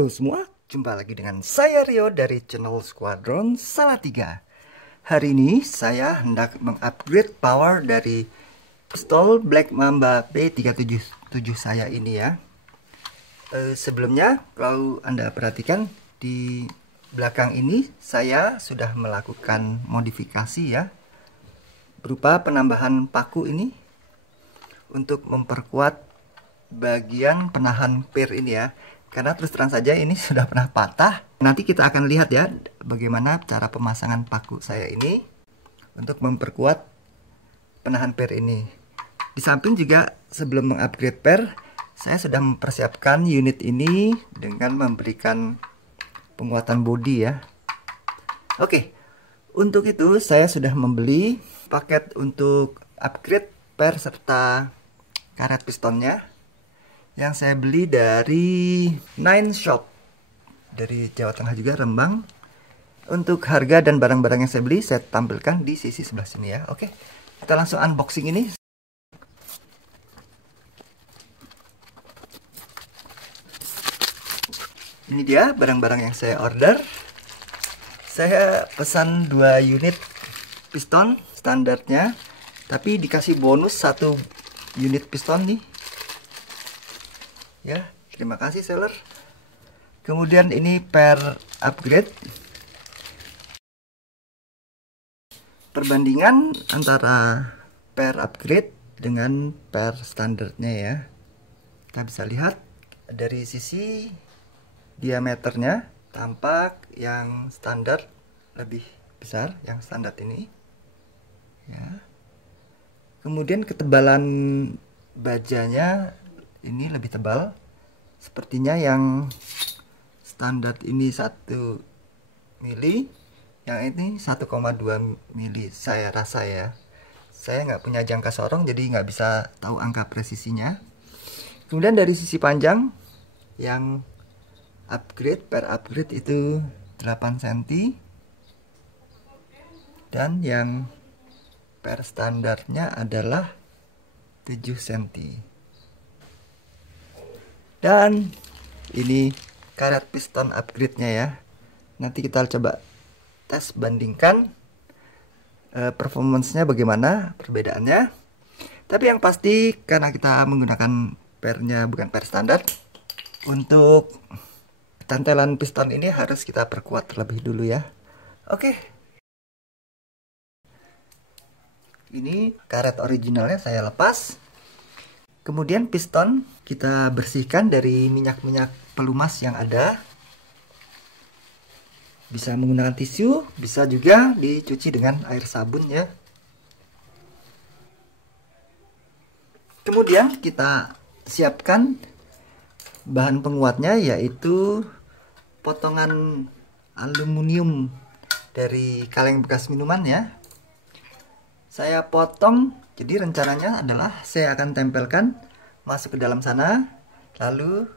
Halo semua, jumpa lagi dengan saya Rio dari channel Squadron Salatiga. Hari ini saya hendak mengupgrade power dari pistol Black Mamba P377 saya ini ya. Sebelumnya kalau Anda perhatikan di belakang ini saya sudah melakukan modifikasi ya, berupa penambahan paku ini untuk memperkuat bagian penahan pir ini ya. Karena terus terang saja ini sudah pernah patah. Nanti kita akan lihat ya bagaimana cara pemasangan paku saya ini untuk memperkuat penahan pir ini. Di samping juga sebelum mengupgrade pir, saya sudah mempersiapkan unit ini dengan memberikan penguatan bodi ya. Oke, untuk itu saya sudah membeli paket untuk upgrade pir serta karet pistonnya, yang saya beli dari Nine Shop dari Jawa Tengah juga, Rembang. Untuk harga dan barang-barang yang saya beli saya tampilkan di sisi sebelah sini ya. Oke, kita langsung unboxing ini. Ini dia barang-barang yang saya order. Saya pesan 2 unit piston standarnya, tapi dikasih bonus 1 unit piston nih. Ya, terima kasih seller. Kemudian ini per upgrade. Perbandingan antara per upgrade dengan per standarnya ya. Kita bisa lihat dari sisi diameternya, tampak yang standar lebih besar, yang standar ini. Ya. Kemudian ketebalan bajanya ini lebih tebal. Sepertinya yang standar ini 1 mili, yang ini 1,2 mili saya rasa ya. Saya nggak punya jangka sorong jadi nggak bisa tahu angka presisinya. Kemudian dari sisi panjang, yang upgrade per upgrade itu 8 cm, dan yang per standarnya adalah 7 cm. Dan ini karet piston upgrade-nya ya. Nanti kita coba tes bandingkan performance-nya bagaimana perbedaannya. Tapi yang pasti karena kita menggunakan pernya bukan per standar, untuk tantelan piston ini harus kita perkuat terlebih dulu ya. Oke. Ini karet originalnya saya lepas. Kemudian piston kita bersihkan dari minyak-minyak pelumas yang ada. Bisa menggunakan tisu, bisa juga dicuci dengan air sabun ya. Kemudian kita siapkan bahan penguatnya, yaitu potongan aluminium dari kaleng bekas minuman ya. Saya potong. Jadi rencananya adalah saya akan tempelkan masuk ke dalam sana, lalu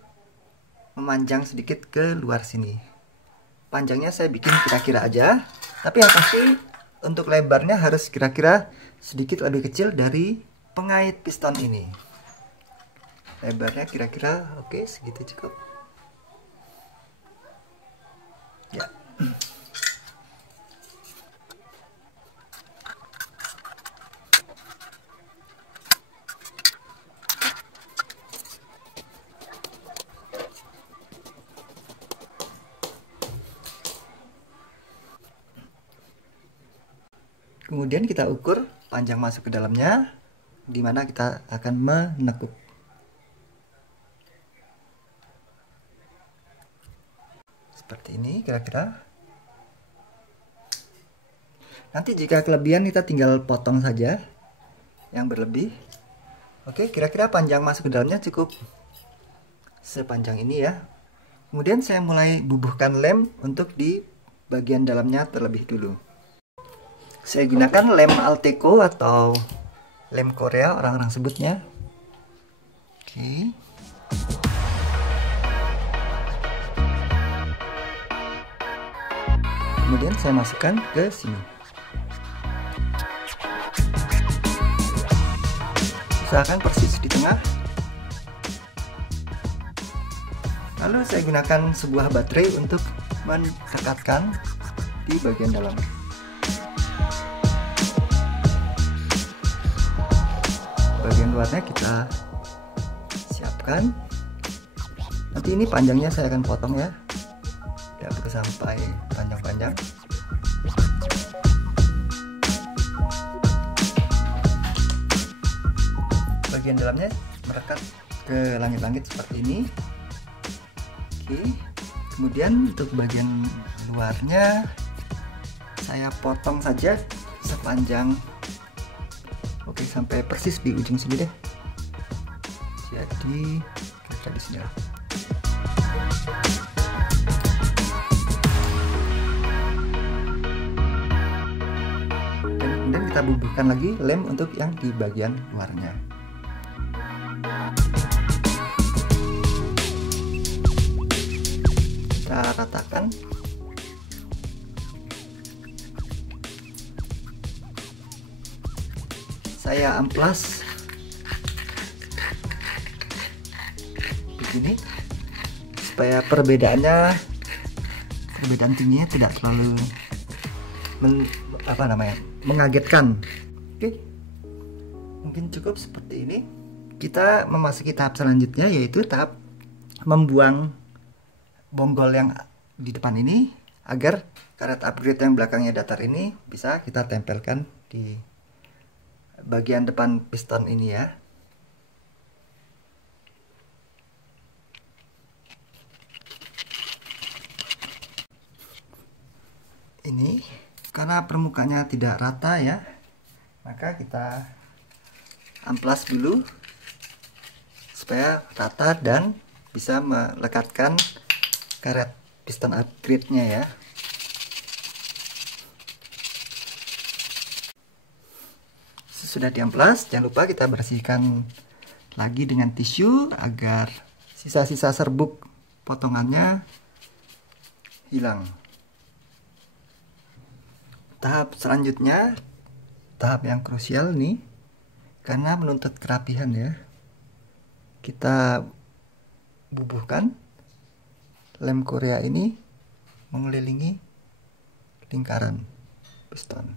memanjang sedikit ke luar sini. Panjangnya saya bikin kira-kira aja, tapi yang pasti untuk lebarnya harus kira-kira sedikit lebih kecil dari pengait piston ini. Lebarnya kira-kira oke, segitu cukup. Ya. Kemudian kita ukur panjang masuk ke dalamnya, dimana kita akan menekuk. Seperti ini kira-kira. Nanti jika kelebihan kita tinggal potong saja yang berlebih. Oke, kira-kira panjang masuk ke dalamnya cukup sepanjang ini ya. Kemudian saya mulai bubuhkan lem untuk di bagian dalamnya terlebih dulu. Saya gunakan lem Alteco atau lem Korea orang-orang sebutnya. Oke. Kemudian saya masukkan ke sini. Usahakan persis di tengah. Lalu saya gunakan sebuah baterai untuk mendekatkan di bagian dalam. Bagian luarnya kita siapkan. Nanti ini panjangnya saya akan potong ya, tidak perlu sampai panjang-panjang. Bagian dalamnya merekat ke langit-langit seperti ini. Oke, kemudian untuk bagian luarnya saya potong saja sepanjang, oke, sampai persis di ujung sini deh. Jadi kita di sini lah. Dan kemudian kita bubuhkan lagi lem untuk yang di bagian luarnya. Kita ratakan. Saya amplas begini supaya perbedaan tingginya tidak terlalu mengagetkan. Oke, mungkin cukup seperti ini. Kita memasuki tahap selanjutnya, yaitu tahap membuang bonggol yang di depan ini agar karet upgrade yang belakangnya datar ini bisa kita tempelkan di bagian depan piston ini ya. Ini karena permukaannya tidak rata ya, maka kita amplas dulu supaya rata dan bisa melekatkan karet piston upgrade-nya ya. Sudah diamplas, jangan lupa kita bersihkan lagi dengan tisu agar sisa-sisa serbuk potongannya hilang. Tahap selanjutnya, tahap yang krusial nih, karena menuntut kerapihan ya. Kita bubuhkan lem Korea ini mengelilingi lingkaran piston.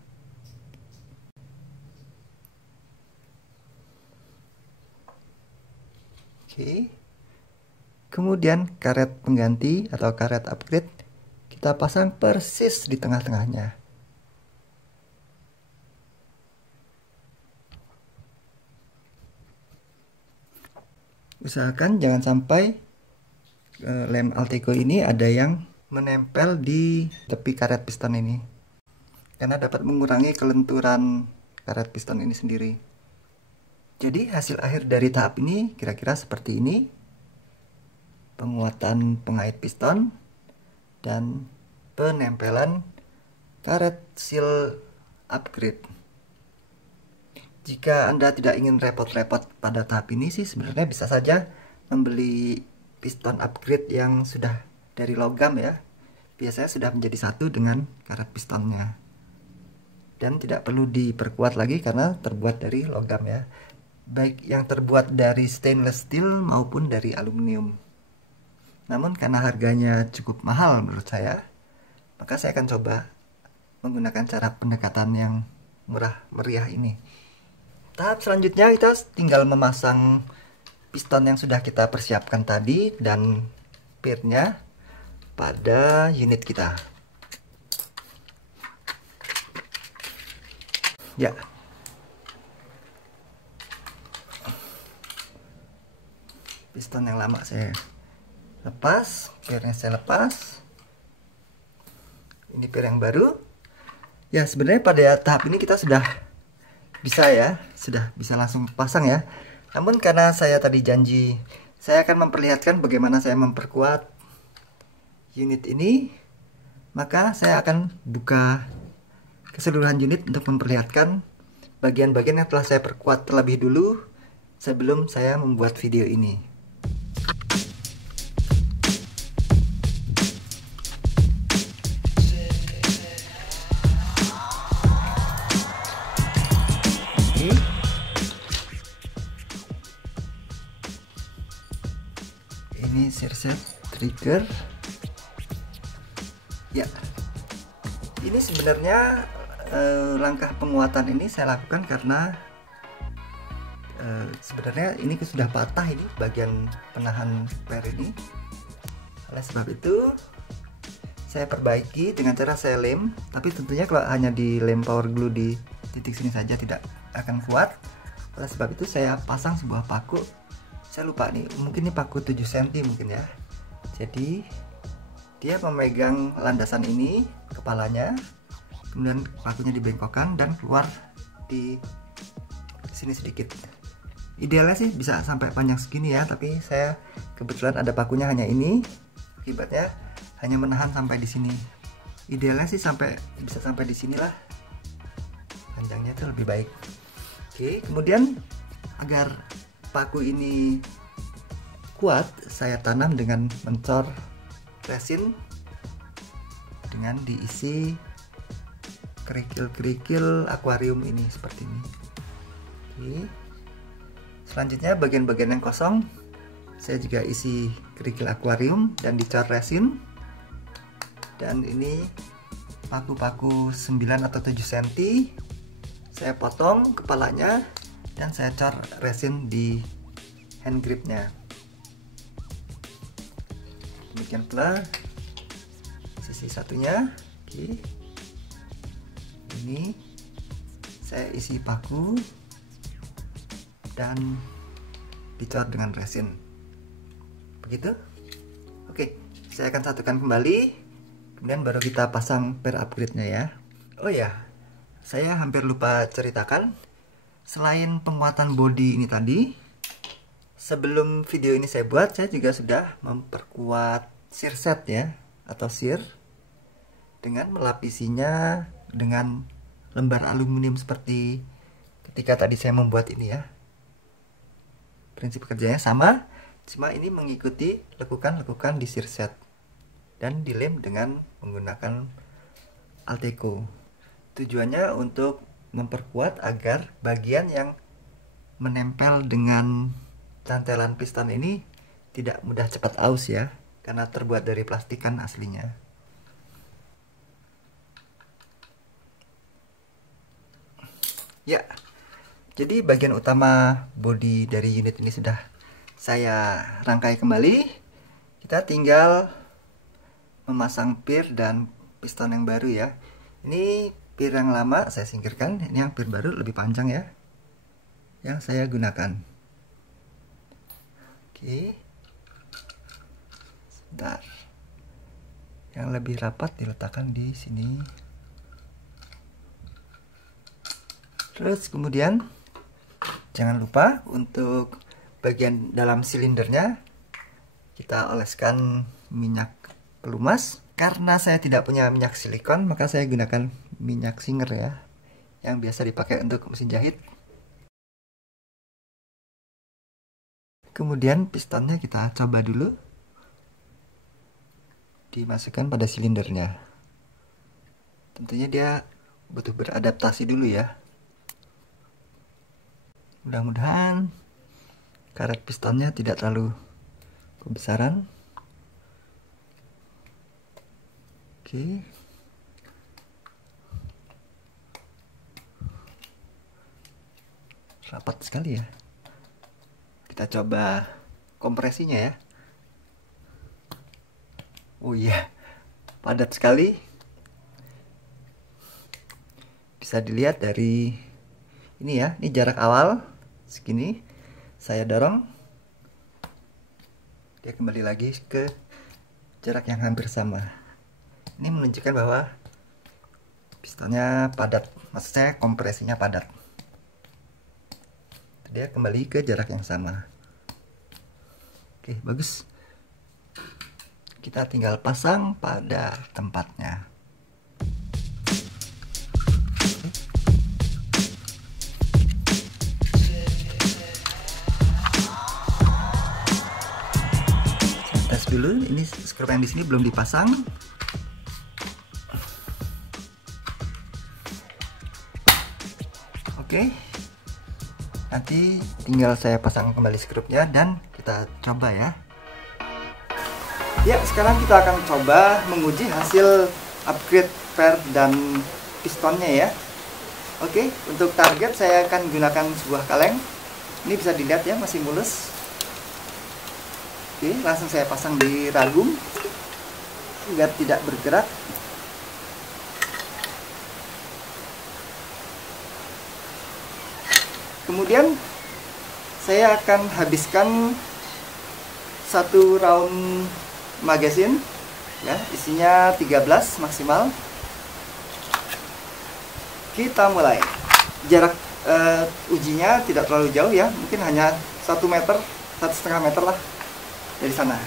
Oke. Kemudian karet pengganti atau karet upgrade kita pasang persis di tengah-tengahnya. Usahakan jangan sampai lem Alteco ini ada yang menempel di tepi karet piston ini, karena dapat mengurangi kelenturan karet piston ini sendiri. Jadi hasil akhir dari tahap ini kira-kira seperti ini: penguatan pengait piston dan penempelan karet seal upgrade. Jika Anda tidak ingin repot-repot pada tahap ini sih, sebenarnya bisa saja membeli piston upgrade yang sudah dari logam ya. Biasanya sudah menjadi satu dengan karet pistonnya. Dan tidak perlu diperkuat lagi karena terbuat dari logam ya. Baik yang terbuat dari stainless steel maupun dari aluminium. Namun karena harganya cukup mahal menurut saya, maka saya akan coba menggunakan cara pendekatan yang murah meriah ini. Tahap selanjutnya kita tinggal memasang piston yang sudah kita persiapkan tadi dan pirnya pada unit kita. Ya. Piston yang lama saya lepas, pirnya saya lepas. Ini pir yang baru. Ya, sebenarnya pada tahap ini kita sudah bisa langsung pasang ya. Namun karena saya tadi janji saya akan memperlihatkan bagaimana saya memperkuat unit ini, maka saya akan buka keseluruhan unit untuk memperlihatkan bagian-bagian yang telah saya perkuat terlebih dulu sebelum saya membuat video ini. Ini Cirset 3 trigger. Ya, ini sebenarnya langkah penguatan ini saya lakukan karena sebenarnya ini sudah patah, ini bagian penahan per ini. Oleh sebab itu saya perbaiki dengan cara saya lem, tapi tentunya kalau hanya dilem power glue di titik sini saja tidak akan kuat. Oleh sebab itu saya pasang sebuah paku, saya lupa nih, mungkin ini paku 7 cm mungkin ya. Jadi dia memegang landasan ini, kepalanya, kemudian pakunya dibengkokkan dan keluar di sini sedikit. Idealnya sih bisa sampai panjang segini ya, tapi saya kebetulan ada pakunya hanya ini, akibatnya hanya menahan sampai di sini. Idealnya sih bisa sampai di sinilah, panjangnya itu lebih baik. Oke, kemudian agar paku ini kuat, saya tanam dengan mencor resin dengan diisi kerikil-kerikil akuarium ini seperti ini. Oke. Selanjutnya bagian-bagian yang kosong saya juga isi kerikil akuarium dan dicor resin. Dan ini paku-paku 9 atau 7 cm saya potong kepalanya dan saya cor resin di hand gripnya. Demikian pula sisi satunya. Oke. Ini saya isi paku dan dicor dengan resin. Begitu. Oke, saya akan satukan kembali, kemudian baru kita pasang per upgrade-nya ya. Oh ya, saya hampir lupa ceritakan, selain penguatan body ini tadi, sebelum video ini saya buat, saya juga sudah memperkuat shear set ya, atau shear, dengan melapisinya dengan lembar aluminium seperti ketika tadi saya membuat ini ya. Prinsip kerjanya sama, cuma ini mengikuti lekukan-lekukan di shear set dan dilem dengan menggunakan Alteco. Tujuannya untuk memperkuat agar bagian yang menempel dengan cantelan piston ini tidak mudah cepat aus ya, karena terbuat dari plastikan aslinya. Ya, jadi bagian utama bodi dari unit ini sudah saya rangkai kembali. Kita tinggal memasang pir dan piston yang baru ya. Ini pir yang lama saya singkirkan, ini yang pir baru lebih panjang ya, yang saya gunakan. Oke, sebentar, yang lebih rapat diletakkan di sini. Terus kemudian jangan lupa untuk bagian dalam silindernya kita oleskan minyak pelumas. Karena saya tidak punya minyak silikon, maka saya gunakan minyak Singer ya, yang biasa dipakai untuk mesin jahit. Kemudian pistonnya kita coba dulu, dimasukkan pada silindernya. Tentunya dia butuh beradaptasi dulu ya. Mudah-mudahan karet pistonnya tidak terlalu kebesaran. Oke. Rapat sekali ya. Kita coba kompresinya ya. Oh iya, padat sekali. Bisa dilihat dari ini ya, ini jarak awal segini. Saya dorong, dia kembali lagi ke jarak yang hampir sama. Ini menunjukkan bahwa pistonnya padat, maksud saya kompresinya padat. Dia kembali ke jarak yang sama. Oke, bagus. Kita tinggal pasang pada tempatnya. Tes dulu, ini skrup yang di sini belum dipasang. Oke, nanti tinggal saya pasang kembali skrupnya dan kita coba ya. Ya, sekarang kita akan coba menguji hasil upgrade per dan pistonnya ya. Oke, untuk target saya akan gunakan sebuah kaleng. Ini bisa dilihat ya, masih mulus. Oke, langsung saya pasang di ragum agar tidak bergerak. Kemudian saya akan habiskan satu round magazine ya, isinya 13 maksimal. Kita mulai. Jarak ujinya tidak terlalu jauh ya, mungkin hanya 1 meter, 1,5 meter lah dari sana.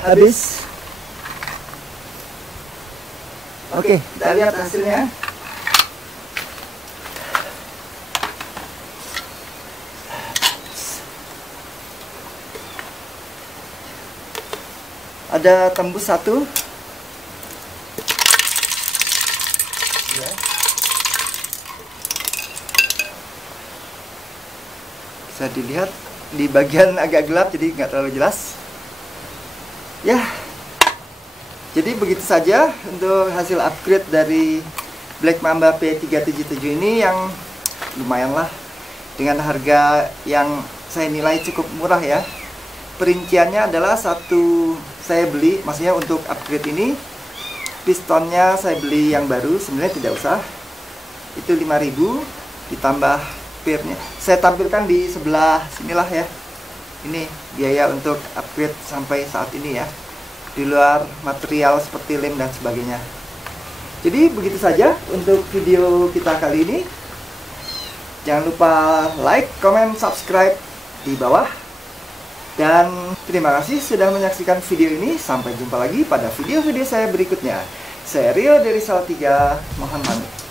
Habis. Oke, kita lihat hasilnya. Ada tembus 1. Ya. Bisa dilihat di bagian agak gelap, jadi nggak terlalu jelas. Ya, jadi begitu saja untuk hasil upgrade dari Black Mamba P377 ini, yang lumayan lah dengan harga yang saya nilai cukup murah ya. Perinciannya adalah saya beli, maksudnya untuk upgrade ini pistonnya saya beli yang baru, sebenarnya tidak usah. Itu 5.000 ditambah pirnya. Saya tampilkan di sebelah sinilah ya. Ini biaya untuk upgrade sampai saat ini ya, di luar material seperti lem dan sebagainya. Jadi begitu saja untuk video kita kali ini. Jangan lupa like, comment, subscribe di bawah. Dan terima kasih sudah menyaksikan video ini. Sampai jumpa lagi pada video-video saya berikutnya. Saya Rio dari Salatiga, mohon pamit.